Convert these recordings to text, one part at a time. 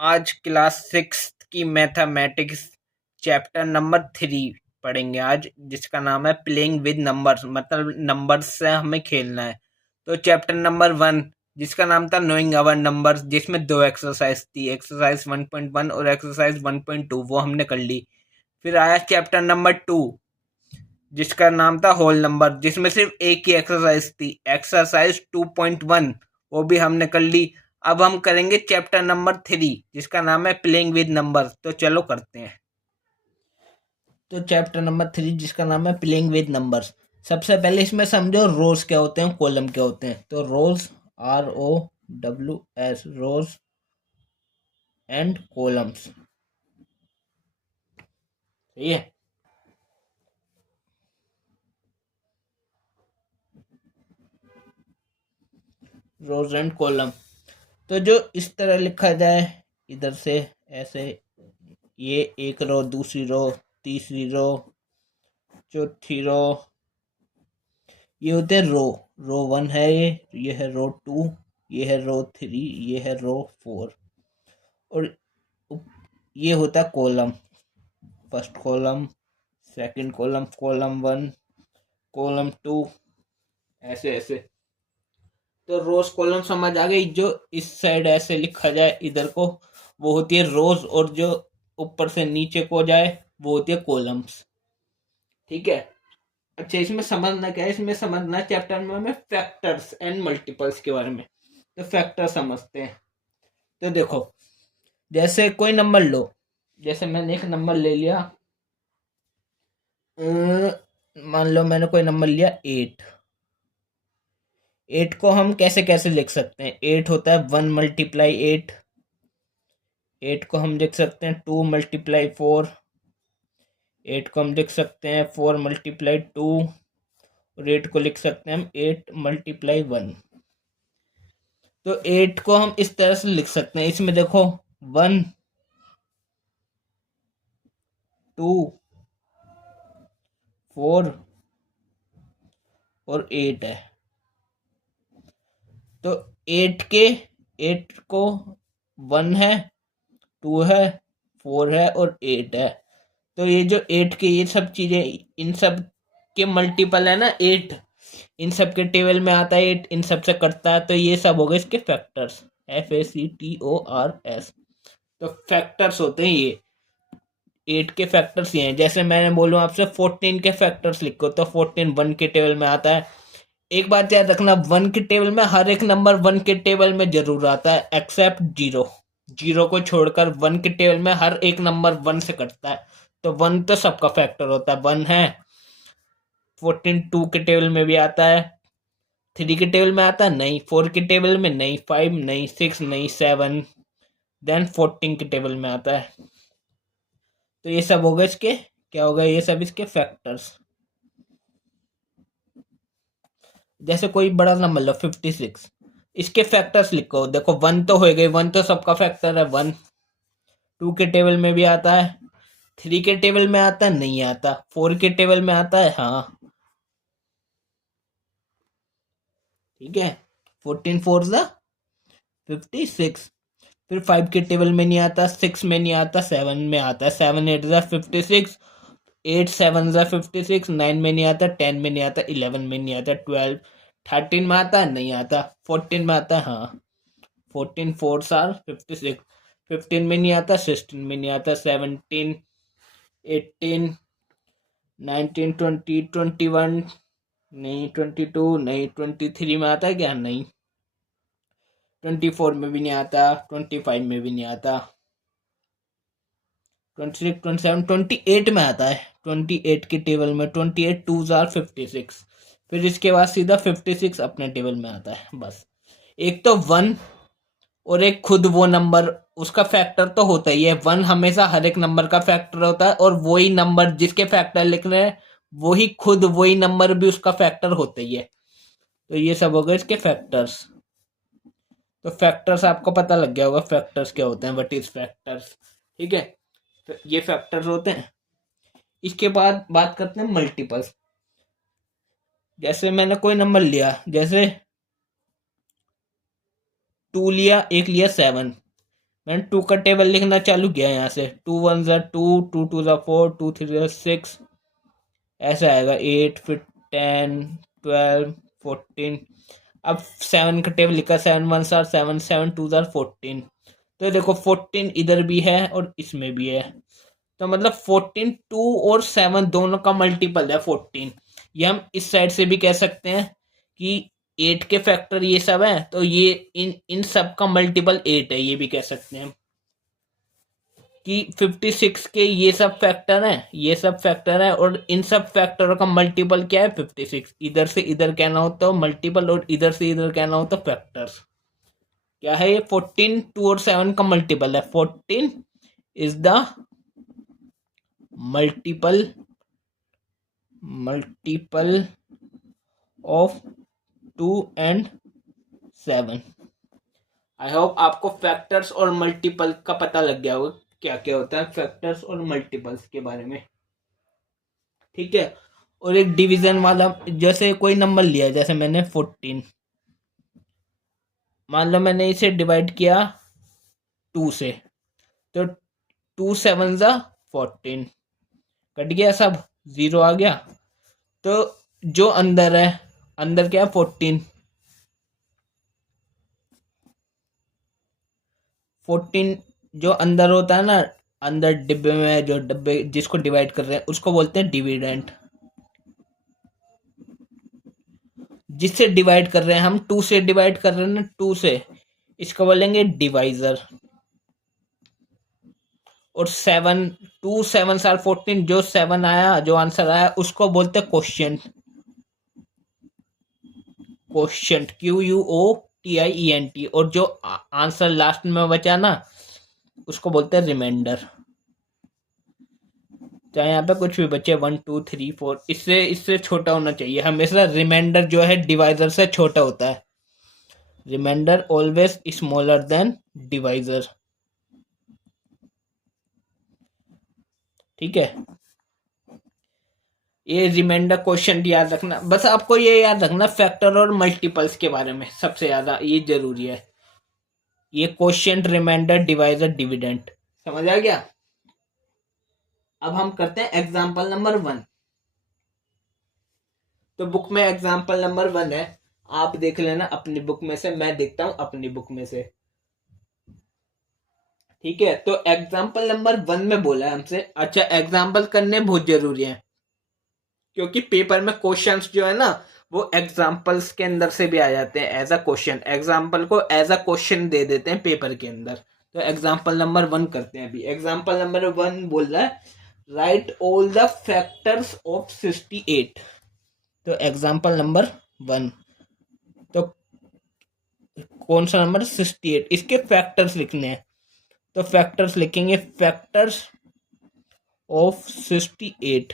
आज क्लास 6 की mathematics chapter number 3 पढ़ेंगे आज, जिसका नाम है प्लेइंग विद नंबर्स, मतलब नंबर्स से हमें खेलना है। तो चैप्टर नंबर 1 जिसका नाम था नोइंग अवर नंबर्स, जिसमें दो एक्सरसाइज थी, एक्सरसाइज 1.1 और एक्सरसाइज 1.2, वो हमने कर ली। फिर आया चैप्टर नंबर 2 जिसका नाम था होल नंबर, जिसमें सिर्फ एक ही एक्सरसाइज थी, एक्सरसाइज 2.1, वो भी हमने कर ली। अब हम करेंगे चैप्टर नंबर 3 जिसका नाम है प्लेइंग विद नंबर्स। तो चलो करते हैं। तो चैप्टर नंबर 3 जिसका नाम है प्लेइंग विद नंबर्स, सबसे पहले इसमें समझो रोज क्या होते हैं, कॉलम क्या होते हैं। तो रोज, ROWS, रोज एंड कॉलम्स, सही है। रोज एंड कॉलम, तो जो इस तरह लिखा जाए, इधर से ऐसे, ये एक रो, दूसरी रो, तीसरी रो, चौथी रो, ये होते हैं रो। रो 1 है, ये है रो 2, ये है रो 3, ये है रो 4, और ये होता है column. First column, second column, column 1, column 2, ऐसे ऐसे। तो रोज कॉलम समझ आ गई। जो इस साइड ऐसे लिखा जाए इधर को, वो होती है रोज, और जो ऊपर से नीचे को जाए वो होती है कॉलम्स। ठीक है। अच्छा, इसमें समझना क्या है, इसमें समझना चैप्टर में हमें फैक्टर्स एंड मल्टीपल्स के बारे में। तो फैक्टर समझते हैं। तो देखो, जैसे कोई नंबर लो, जैसे मैंने एक नंबर ले लिया, मान लो मैंने कोई नंबर लिया 8। 8 को हम कैसे कैसे लिख सकते हैं। 8 होता है 1 मल्टीप्लाई 8। 8 को हम लिख सकते हैं 2 मल्टीप्लाई 4। 8 को हम लिख सकते हैं 4 मल्टीप्लाई 2, और 8 को लिख सकते हैं हम 8 मल्टीप्लाई 1। तो 8 को हम इस तरह से लिख सकते हैं। इसमें देखो 1, 2, 4 और 8 है। तो 8 को 1 है, 2 है, 4 है और 8 है। तो ये जो 8 के ये सब चीजें, इन सब के मल्टीपल है ना 8, इन सब के टेबल में आता है 8, इन सब से कटता है। तो ये सब हो गए इसके फैक्टर्स, FACTORS। तो फैक्टर्स होते हैं ये 8 के फैक्टर्स ये हैं। जैसे मैंने बोलूँ आपसे 14 के फैक्टर्स लिखो, तो 14 1 के टेबल में आता है। एक बात याद रखना, 1 के टेबल में हर एक नंबर 1 के टेबल में जरूर आता है, एक्सेप्ट 0। 0 को छोड़कर 1 के टेबल में हर एक नंबर 1 से कटता है। तो 1 तो सबका फैक्टर होता है, 1 है। 14 2 के टेबल में भी आता है, 3 के टेबल में आता है नहीं, 4 के टेबल में नहीं, 5 नहीं, 6 नहीं, 7, देन 14 के टेबल में आता है। तो ये सब हो गए इसके, क्या हो गए, ये सब इसके फैक्टर्स। जैसे कोई बड़ा नंबर लो 56, इसके फैक्टर्स लिखो। देखो 1 तो हो गए, 1 तो सबका फैक्टर है 1। 2 के टेबल में भी आता है, 3 के टेबल में आता है नहीं आता, 4 के टेबल में आता है हाँ, ठीक है। 14 4 ज़ा 56। फिर 5 के टेबल में नहीं आता, 6 में नहीं आता, 7 में आता है, 7 8 ज़ा 56, 8 7 ज़ा 56, 9 में नहीं आता, 10 में नहीं आता, 11 में नहीं आता, 12 13 में आता है नहीं आता, 14 में आता है हाँ, 14 4 आर 56, 15 में नहीं आता, 16 में नहीं आता, 17 18 19 20 21 नहीं, 22 नहीं, 23 में आता है क्या, नहीं, 24 में भी नहीं आता, 25 में भी नहीं आता, 26 27 28 में आता है। 28 के टेबल में 28 2 आर 56। फिर इसके बाद सीधा 56 अपने टेबल में आता है। बस एक तो 1, और एक खुद वो नंबर, उसका फैक्टर तो होता ही है। 1 हमेशा हर एक नंबर का फैक्टर होता है, और वही नंबर जिसके फैक्टर लिख रहे हैं वही खुद वही नंबर भी उसका फैक्टर होता ही है। तो ये सब हो गए इसके फैक्टर्स। तो फैक्टर्स आपको पता लग गया होगा फैक्टर्स क्या होते हैं, व्हाट इज फैक्टर्स, ठीक है। तो ये फैक्टर्स होते हैं। इसके बाद बात करते हैं मल्टीपल्स। जैसे मैंने कोई नंबर लिया, जैसे 2 लिया, एक लिया 7, मैंने 2 का टेबल लिखना चालू किया यहाँ से। 2 1 ज़ा 2, 2 2 ज़ा 4, 2 3 ज़ा 6, ऐसा आएगा 8, फिर 10, 12, 14। अब 7 का टेबल लिखा, 7 1 ज़ा 7, 7 2 ज़ा 14। तो देखो 14 इधर भी है और इसमें भी है, तो मतलब 14 2 और 7 दोनों का मल्टीपल है 14। ये हम इस साइड से भी कह सकते हैं कि 8 के फैक्टर ये सब है, तो ये इन सब का मल्टीपल 8 है, ये भी कह सकते हैं कि 56 के ये सब फैक्टर हैं, ये सब फैक्टर है, और इन सब फैक्टरों का मल्टीपल क्या है 56। इधर से इधर कहना हो तो मल्टीपल, और इधर से इधर कहना हो तो फैक्टर्स। क्या है ये 14 2 और 7 का मल्टीपल है। 14 is the multiple of 2 and 7। I hope आपको फैक्टर्स और मल्टीपल का पता लग गया होगा क्या क्या होता है फैक्टर्स और मल्टीपल्स के बारे में। ठीक है, और एक डिवीजन वाला, जैसे कोई नंबर लिया, जैसे मैंने 14, मान लो मैंने इसे डिवाइड किया 2 से, तो 2 7 ज़ा 14, कट गया सब, 0 आ गया। तो जो अंदर है, अंदर क्या है 14, 14 जो अंदर होता है ना, अंदर डिब्बे में, जो डिब्बे जिसको डिवाइड कर रहे हैं उसको बोलते हैं डिविडेंड। जिससे डिवाइड कर रहे हैं हम, 2 से डिवाइड कर रहे हैं ना, 2 से, इसको बोलेंगे डिवाइजर। और 7 2 7 साल 14, जो 7 आया, जो आंसर आया उसको बोलते हैं क्वेश्चन। Question QUOTIENT। और जो आंसर लास्ट में बचा ना, उसको बोलते हैं रिमाइंडर। चाहे यहाँ पे कुछ भी बचे 1 2 3 4, इससे इससे छोटा होना चाहिए हमेशा। रिमाइंडर जो है डिवाइजर से छोटा होता है। Remainder always smaller than divisor. ठीक है, ये रिमाइंडर क्वेश्चन याद रखना, बस आपको ये याद रखना फैक्टर और मल्टीपल्स के बारे में सबसे ज्यादा ये जरूरी है। ये क्वेश्चन, रिमाइंडर, डिवाइजर, डिविडेंड, समझ आ गया। अब हम करते हैं एग्जाम्पल नंबर 1। तो बुक में एग्जाम्पल नंबर 1 है, आप देख लेना अपनी बुक में से, मैं देखता हूं अपनी बुक में से। ठीक है, तो एग्जाम्पल नंबर 1 में बोला है हमसे। अच्छा, एग्जाम्पल करने बहुत जरूरी है, क्योंकि पेपर में क्वेश्चंस जो है ना, वो एग्जाम्पल्स के अंदर से भी आ जाते हैं एज अ क्वेश्चन। एग्जाम्पल को एज अ क्वेश्चन दे देते हैं पेपर के अंदर। तो एग्जाम्पल नंबर 1 करते हैं अभी। एग्जाम्पल नंबर 1 बोल रहा है, right all the factors of 68। तो एग्जाम्पल नंबर 1, तो कौन सा नंबर 68, इसके फैक्टर्स लिखने हैं। तो फैक्टर्स लिखेंगे, फैक्टर्स ऑफ 68।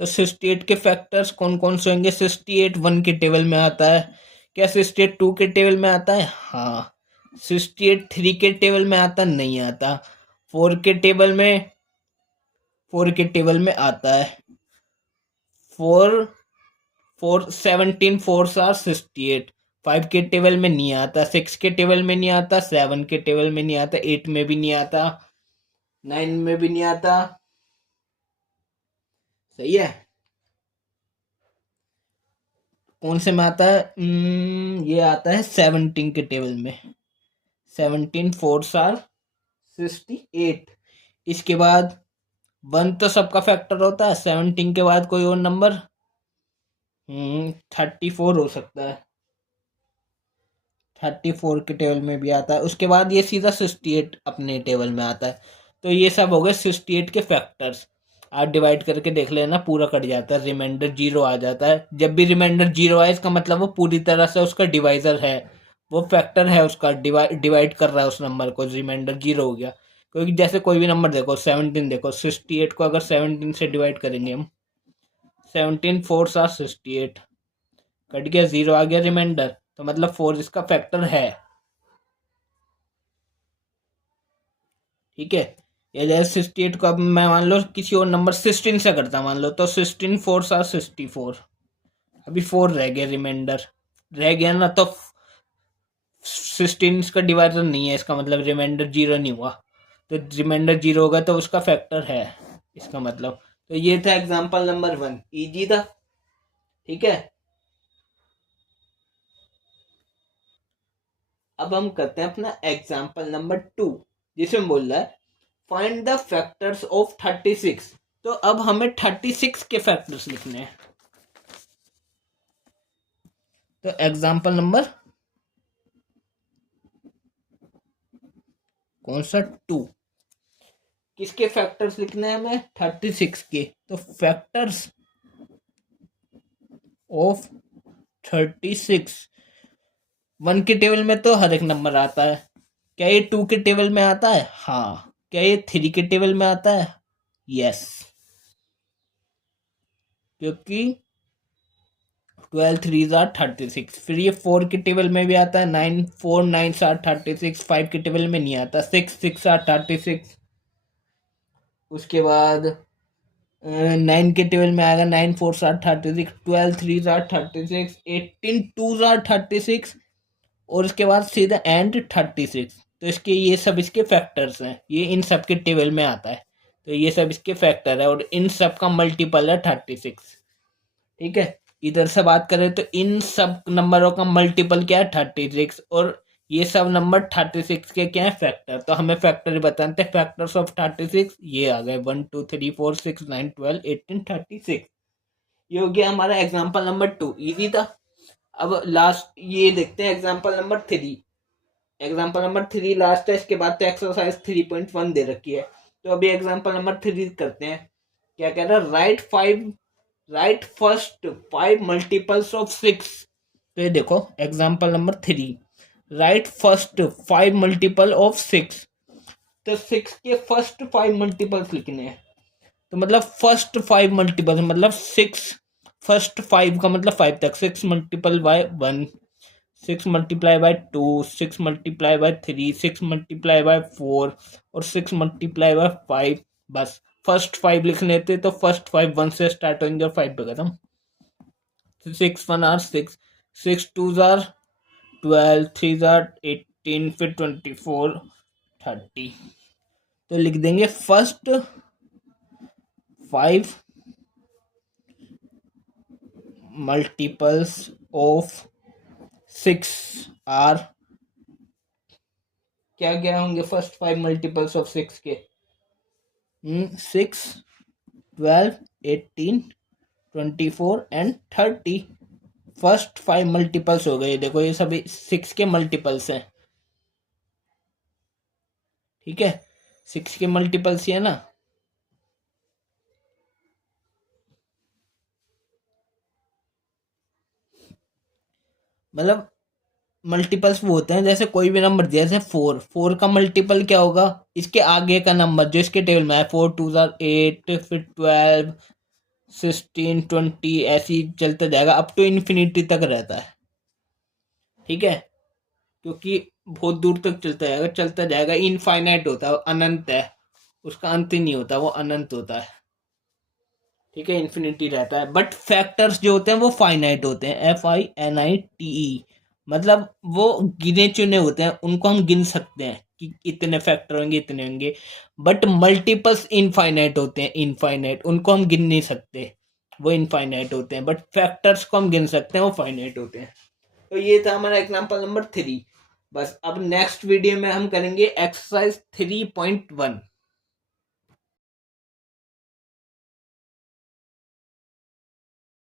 तो 68 के फैक्टर्स कौन कौन से होंगे। 68 1 के टेबल में आता है क्या? 68 2 के टेबल में आता है? हाँ। 68 3 के टेबल में आता? नहीं आता। 4 के टेबल में, 4 के टेबल में आता है। 4 4 17 4 आर 68। 5 के टेबल में नहीं आता, 6 के टेबल में नहीं आता, 7 के टेबल में नहीं आता, 8 में भी नहीं आता, 9 में भी नहीं आता। सही है। कौन से में आता है? ये आता है 17 के टेबल में। 17 4 आर 68। इसके बाद 1 तो सबका फैक्टर होता है। 17 के बाद कोई और नंबर 34 हो सकता है। 34 के टेबल में भी आता है। उसके बाद ये सीधा 68 अपने टेबल में आता है। तो ये सब हो गए 68 के फैक्टर्स। आप डिवाइड करके देख लेना, पूरा कट जाता है, रिमाइंडर 0 आ जाता है। जब भी रिमाइंडर 0 आए, इसका मतलब वो पूरी तरह से उसका डिवाइजर है, वो फैक्टर है उसका, डिवाइड कर रहा है उस नंबर को। रिमाइंडर 0 हो गया। क्योंकि जैसे कोई भी नंबर देखो, 17 देखो, 68 को अगर 17 से डिवाइड करेंगे हम, 17 4 आर 68, कट गया, 0 आ गया रिमाइंडर, तो मतलब 4 इसका फैक्टर है। ठीक है, ये जैसे 68 को अब मैं मान लो किसी और नंबर 16 से करता मान लो, तो 16 4 आर 64, अभी 4 रह गया, रिमाइंडर रह गया ना, तो 16 इसका डिवाइजर नहीं है, इसका मतलब रिमाइंडर 0 नहीं हुआ, तो रिमाइंडर 0 होगा तो उसका फैक्टर है, इसका मतलब। तो ये था एग्जांपल नंबर 1, इजी था। ठीक है, अब हम करते हैं अपना एग्जांपल नंबर 2, जिसमें बोल रहा है फाइंड द फैक्टर्स ऑफ 36। तो अब हमें 36 के फैक्टर्स लिखने हैं। तो एग्जांपल नंबर कौन सा, 2, किसके फैक्टर्स लिखने हैं हमें, 36 के। तो फैक्टर्स ऑफ 36, 1 के टेबल में तो हर एक नंबर आता है, क्या ये 2 के टेबल में आता है, हाँ, क्या ये 3 के टेबल में आता है, यस, क्योंकि 12 3 आर 36। फिर ये 4 के टेबल में भी आता है, 9 4 9 आर 36, 5 के टेबल में नहीं आता, 6 6 आर 36। उसके बाद 9 के टेबल में आएगा, 9 4 आर 36, 12 3 आर 36, 18 2 आर 36, और उसके बाद सीधा एंड 36। तो इसके ये सब इसके फैक्टर्स हैं, ये इन सब के टेबल में आता है, तो ये सब इसके फैक्टर है, और इन सब का मल्टीपल है 36। ठीक है, इधर से बात करें तो इन सब नंबरों का मल्टीपल क्या है, 36, और ये सब नंबर 36 के क्या है, फैक्टर। तो हमें फैक्टर बताते हैं, फैक्टर्स ऑफ 36 ये आ गए, 1 2 3 4 6 9 12 18 36। ये हो गया हमारा एग्जाम्पल नंबर 2, इजी था। अब लास्ट ये देखते हैं example number 3। Example number 3 last है, इसके बाद तो एक्सरसाइज 3.1 दे रखी है। तो अभी एग्जाम्पल नंबर 3 करते हैं। क्या कह रहा है, राइट फर्स्ट 5 मल्टीपल्स ऑफ 6। तो ये देखो example number 3, right first 5 multiple of 6। तो 6 के फर्स्ट 5 मल्टीपल्स लिखने हैं। तो मतलब फर्स्ट 5 मल्टीपल्स मतलब 6, फर्स्ट 5 का मतलब 5 तक, 6 multiple bye 1, 6 multiply by 2, 6 multiply by 3, 6 multiply by 4, और 6 मल्टीप्लाई बाय 5। बस फर्स्ट 5 लिख लेते, तो फर्स्ट 5 1 से स्टार्ट होंगे और 5 पे खत्म। 6 1 आर 6, 6 2 आर 12, 3 आर 18, फिर 24 30। तो लिख देंगे फर्स्ट 5 मल्टीपल्स ऑफ 6 आर, क्या क्या होंगे फर्स्ट 5 मल्टीपल्स ऑफ 6 के, 6 12 18 24 एंड 30। फर्स्ट 5 मल्टीपल्स हो गए, देखो ये सभी 6 के मल्टीपल्स हैं। ठीक है, 6 के मल्टीपल्स ही है ना। मतलब मल्टीपल्स वो होते हैं, जैसे कोई भी नंबर दिया, जैसे 4 का मल्टीपल क्या होगा, इसके आगे का नंबर जो इसके टेबल में है, 4 2 8, फिर 12 16 20, ऐसे ही चलता जाएगा अप टू इन्फिनिटी तक रहता है। ठीक है, क्योंकि बहुत दूर तक चलता जाएगा, इनफाइनाइट होता है, अनंत है, उसका अंत ही नहीं होता, वो अनंत होता है। ठीक है, इन्फिनिटी रहता है। बट फैक्टर्स जो होते हैं वो फाइनाइट होते हैं, FINITE, मतलब वो गिने चुने होते हैं, उनको हम गिन सकते हैं कि इतने फैक्टर होंगे, इतने होंगे। बट मल्टीपल्स इनफाइनाइट होते हैं, इनफाइनाइट, उनको हम गिन नहीं सकते, वो इनफाइनाइट होते हैं। बट फैक्टर्स को हम गिन सकते हैं, वो फाइनाइट होते हैं। तो ये था हमारा एग्जाम्पल नंबर 3। बस अब नेक्स्ट वीडियो में हम करेंगे एक्सरसाइज 3.1।